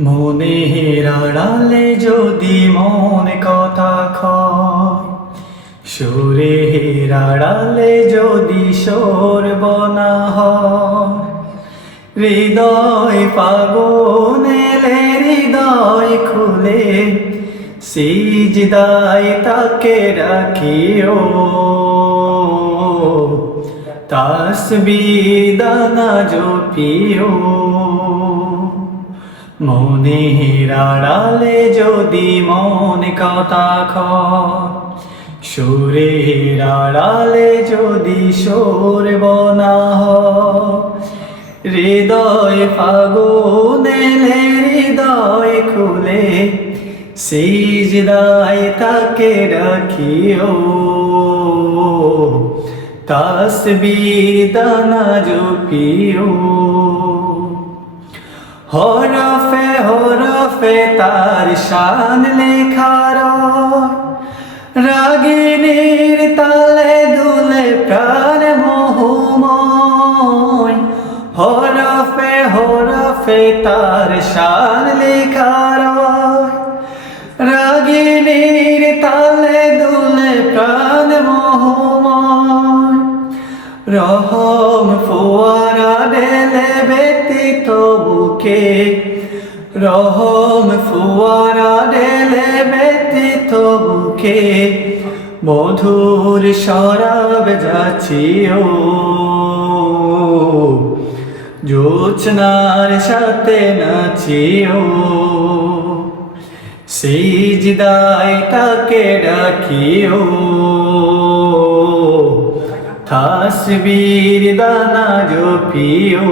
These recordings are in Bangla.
মনের আড়ালে যদি মন কথা কয়, সুরের আড়ালে যদি সরব না হয়, হৃদয় ফাগুনেলে হৃদয় খুলে সিজদায় তাকে রাখিও। তাসবিহ দানা জপিও। মনের আড়ালে যদি মন কথা কয়, সুরের আড়ালে যদি সরব না হয়, হৃদয় ফাগুনেলে হৃদয় খুলে সিজদায় তাকে রাখিও। তাসবিহ দানা জপিও। হরফে হরফে তার শান লেখা রয়, রাগিনীর তালে দুলে প্রাণ মোহময়। হরফে হরফে তার শান লেখা রয়, রাগিনীর তালে দুলে প্রাণ মোহময়। রহম ফোয়ারা ঢেলে ব্যতীত বুকে, রহম ফোয়ারা ঢেলে ব্যতীত বুকে, মধুর শরাব যাচিও। জোছনার সাথে নাচিও। সিজদায় তাকে ডাকিও। তাসবিহ দানা জপিও।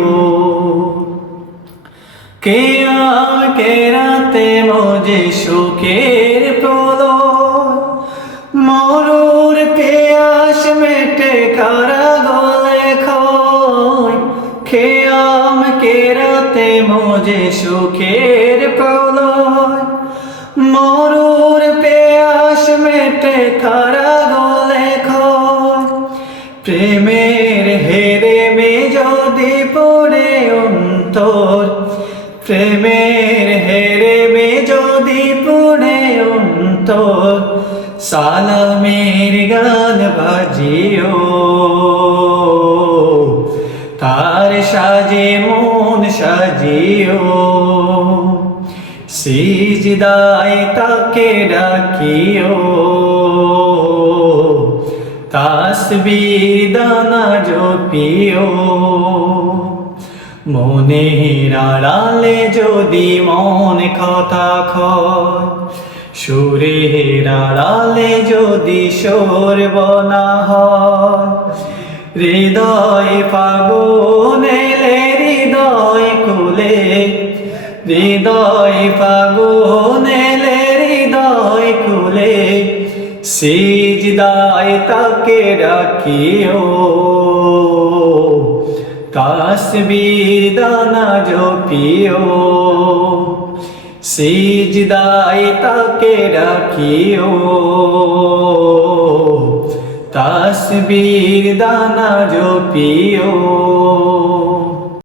কিয়াম কেরাতে মজে সুখের প্রলয়, মরুর পেয়াস মেটে কারা গলে খয়। কিয়াম কেরাতে মজে সুখের প্রলয়, মরুর পেয়াস মেটে কারা গলে খয়। প্রেমের হেরেমে যদি পড়ে অন্তর, প্রেমের হেরেমে যদি পড়ে অন্তর, সালামের গান বাজিও। তার সাজে মন সাজিও। সিজদায় তাকে ডাকিও। তাসবিহ দানা জপিও। মনের আড়ালে যদি মন কথা কয়, সুরের আড়ালে যদি সরব না হয়, হৃদয় ফাগুনেলে হৃদয় খুলে, হৃদয় ফাগুনেলে হৃদয় খুলে, সিজদায় তাকে রাখিও। তাসবিহ দানা জপিও। সিজদায় তাকে রাখিও। তাসবিহ দানা জপিও।